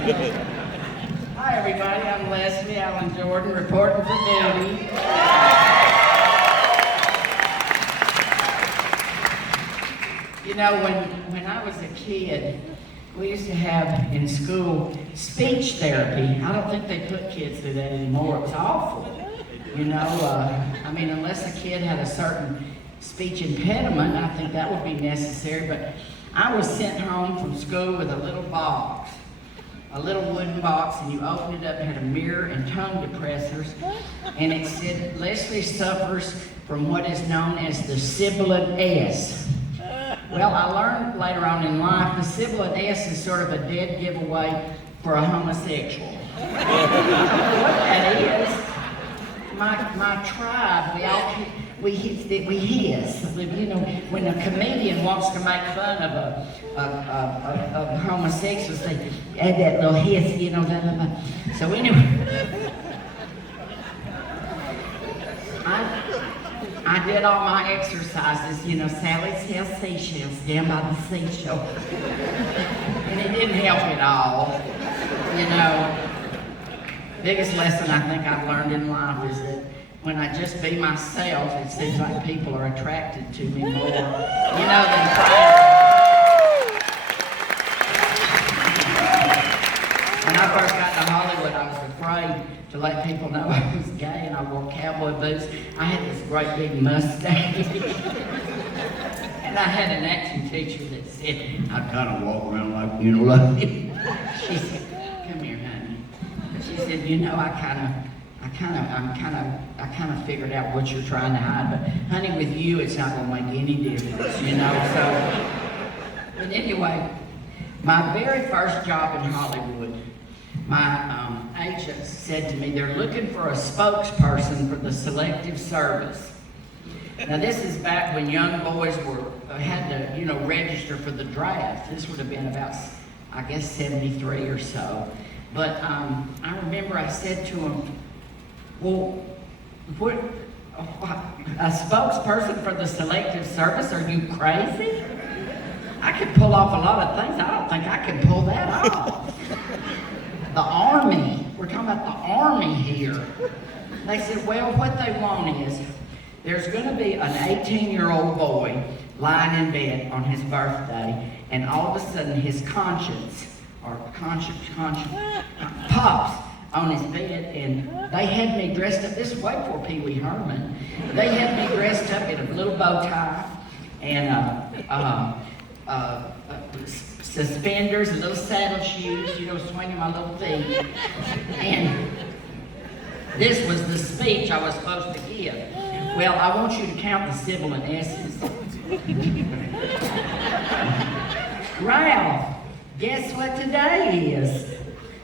Hi everybody, I'm Leslie Allen Jordan reporting for duty. You know, when I was a kid, we used to have in school speech therapy. I don't think they put kids through that anymore. It was awful. You know, I mean, unless a kid had a certain speech impediment, I think that would be necessary. But I was sent home from school with a little box, a little wooden box, and you opened it up and had a mirror and tone depressors, and it said, Leslie suffers from what is known as the sibilant S. Well, I learned later on in life the sibilant S is sort of a dead giveaway for a homosexual. What that is, my tribe, we hiss. You know, when a comedian wants to make fun of homosexuals, they add that little hiss, you know. Blah, blah, blah. So anyway, I did all my exercises, you know, Sally's House Seashells, down by the seashore. And it didn't help at all. You know, biggest lesson I think I've learned in life is that when I just be myself, it seems like people are attracted to me more, you know, than private. When I first got to Hollywood, I was afraid to let people know I was gay, and I wore cowboy boots. I had this great big mustache. And I had an acting teacher that said, I kind of walk around like, you know, like, she said, come here, honey. She said, you know, I kind of figured out what you're trying to hide, but honey, with you, it's not gonna make any difference, you know, so. But anyway, my very first job in Hollywood, my agent said to me, they're looking for a spokesperson for the Selective Service. Now this is back when young boys had to, you know, register for the draft. This would have been about, I guess, 73 or so. But I remember I said to him, well, what, a spokesperson for the Selective Service? Are you crazy? I could pull off a lot of things. I don't think I can pull that off. The Army, we're talking about the Army here. They said, well, what they want is, there's gonna be an 18-year-old boy lying in bed on his birthday, and all of a sudden his conscience pops on his bed, and they had me dressed up, this way for Pee Wee Herman, they had me dressed up in a little bow tie, and suspenders and little saddle shoes, you know, swinging my little feet. And this was the speech I was supposed to give. Well, I want you to count the sibilant S's. Ralph, guess what today is?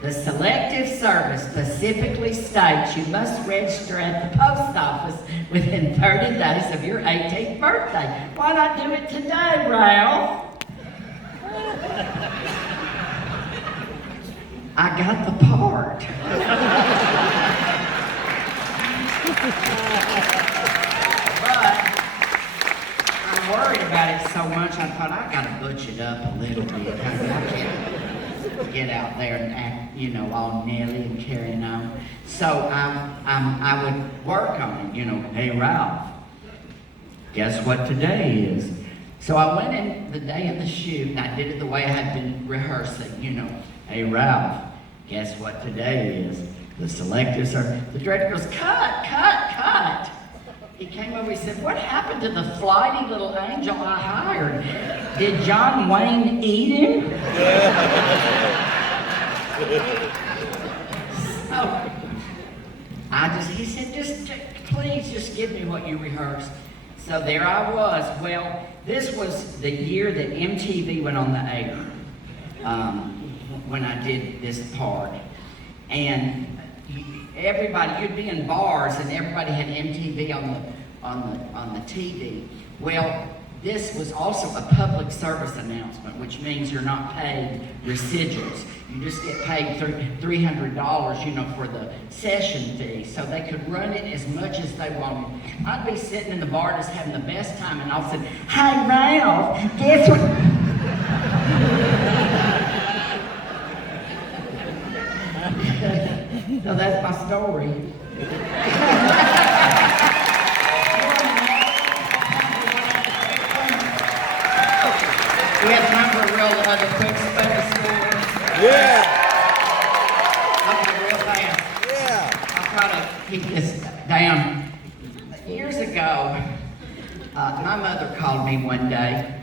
The Selective Service specifically states you must register at the post office within 30 days of your 18th birthday. Why not do it today, Ralph? I got the part. But I'm worried about it so much, I thought I gotta butch it up a little bit. I can't get out there and act, you know, all Nelly and carrying on. So I would work on it, you know. Hey, Ralph, guess what today is? So I went in the day of the shoot, and I did it the way I had been rehearsing, you know. Hey, Ralph, guess what today is? The Selective Service. The director goes, cut, cut, cut. He came over, he said, what happened to the flighty little angel I hired? Did John Wayne eat him? So, he said, please just give me what you rehearsed. So there I was. Well, this was the year that MTV went on the air when I did this part. And everybody, you'd be in bars and everybody had MTV on the TV. Well, this was also a public service announcement, which means you're not paid residuals. You just get paid $300, you know, for the session fee, so they could run it as much as they wanted. I'd be sitting in the bar just having the best time, and all of a sudden, hey, Ralph, guess what? So that's my story. We have time for a real quick spell story. Yeah. Okay, real fast. Yeah. I'll try to keep this down. Years ago, my mother called me one day.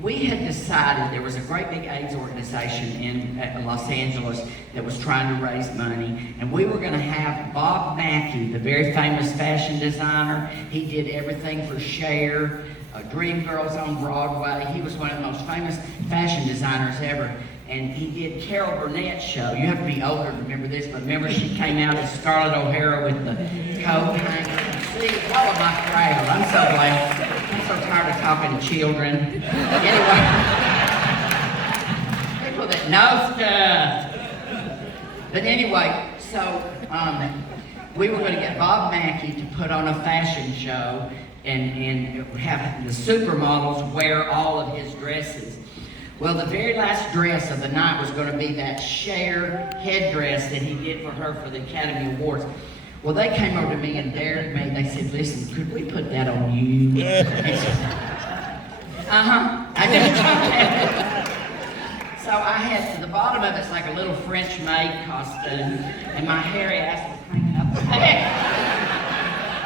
We had decided there was a great big AIDS organization in Los Angeles that was trying to raise money, and we were going to have Bob Mackie, the very famous fashion designer. He did everything for Cher, Dreamgirls on Broadway. He was one of the most famous fashion designers ever. And he did Carol Burnett's show. You have to be older to remember this, but remember she came out as Scarlett O'Hara with the coat hanging. See, all of my crowd. I'm so glad. I'm so tired of talking to children. Anyway, people that know stuff. But anyway, so we were going to get Bob Mackie to put on a fashion show and have the supermodels wear all of his dresses. Well, the very last dress of the night was going to be that Cher headdress that he did for her for the Academy Awards. Well, they came over to me and dared me. They said, listen, could we put that on you? I didn't So I had, to the bottom of it's like a little French maid costume, and my hairy ass was hanging up the back.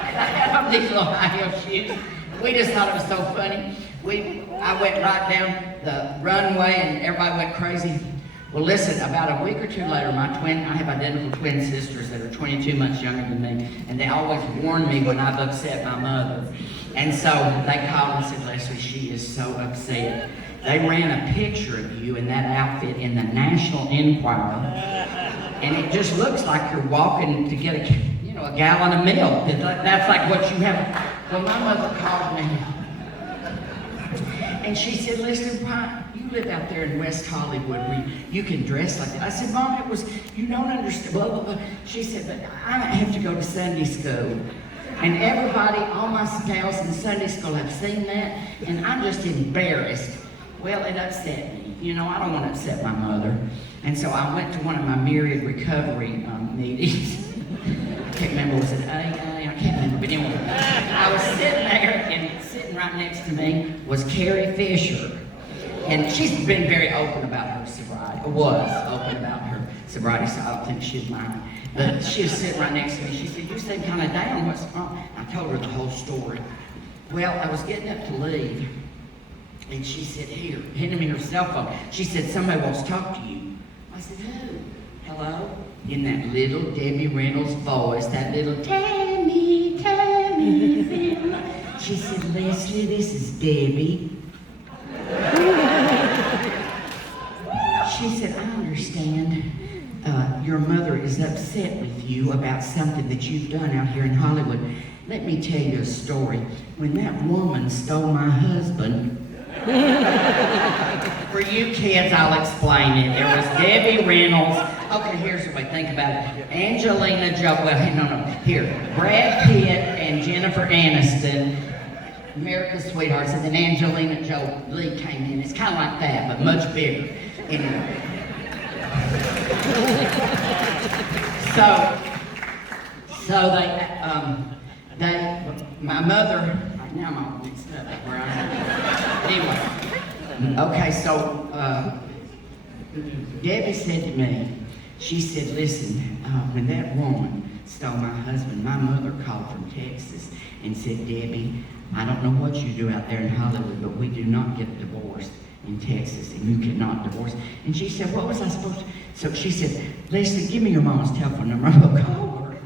And I had on these little high heel shoes. We just thought it was so funny. I went right down the runway and everybody went crazy. Well, listen, about a week or two later, I have identical twin sisters that are 22 months younger than me, and they always warn me when I've upset my mother. And so they called and said, Leslie, she is so upset. They ran a picture of you in that outfit in the National Enquirer, and it just looks like you're walking to get a gallon of milk. That's like what you have. Well, my mother called me. And she said, listen, why you live out there in West Hollywood where you can dress like that. I said, Mom, you don't understand. Blah, blah, blah. She said, but I have to go to Sunday school. And everybody, all my gals in Sunday school have seen that, and I'm just embarrassed. Well, it upset me. I don't want to upset my mother. And so I went to one of my myriad recovery meetings. I can't remember, was it AA? I can't remember, but anyway. I was sitting there, and sitting right next to me was Carrie Fisher. And she's been very open about her sobriety, was open about her sobriety, so I don't think she'd mind. But she was sitting right next to me. She said, you seem kind of down, what's wrong? I told her the whole story. Well, I was getting up to leave, and she said, here, handed me her cell phone. She said, somebody wants to talk to you. I said, who? Hello? In that little Debbie Reynolds voice, that little Tammy, she said, Leslie, this is Debbie. She said, I understand your mother is upset with you about something that you've done out here in Hollywood. Let me tell you a story. When that woman stole my husband, for you kids, I'll explain it. There was Debbie Reynolds. Okay, here's the way, think about it. Angelina Jolie, here. Brad Pitt and Jennifer Aniston, America's Sweethearts, and then Angelina Jolie came in. It's kind of like that, but much bigger. Anyway. So my mother, now I'm all mixed up where I'm at. Anyway, okay, so Debbie said to me, she said, listen, when that woman stole my husband, my mother called from Texas and said, Debbie, I don't know what you do out there in Hollywood, but we do not get divorced in Texas, and you cannot divorce. And she said, what was I supposed to? So she said, Leslie, give me your mom's telephone number. I will call her.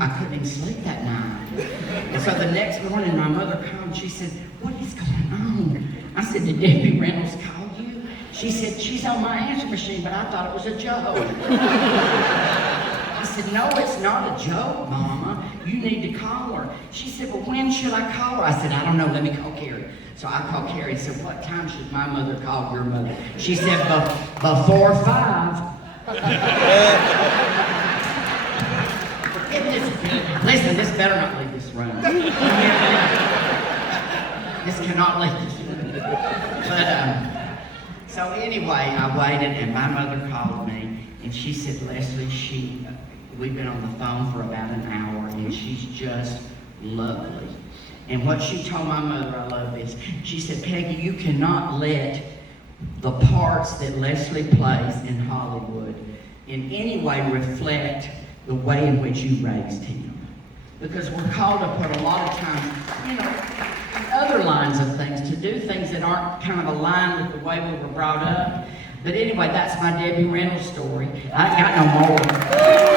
I couldn't even sleep that night. And so the next morning, my mother called and she said, what is going on? I said, did Debbie Reynolds call you? She said, she's on my answer machine, but I thought it was a joke. I said, no, it's not a joke, Mama. You need to call her. She said, well, when should I call her? I said, I don't know, let me call Carrie. So I called Carrie and said, what time should my mother call your mother? She said, before 5. Listen, this better not leave this room. This cannot leave this room. But So anyway, I waited, and my mother called me, and she said, Leslie, we've been on the phone for about an hour, and she's just lovely. And what she told my mother, I love this, she said, Peggy, you cannot let the parts that Leslie plays in Hollywood in any way reflect the way in which you raised him. Because we're called upon a lot of times, other lines of things, to do things that aren't kind of aligned with the way we were brought up. But anyway, that's my Debbie Reynolds story. I ain't got no more.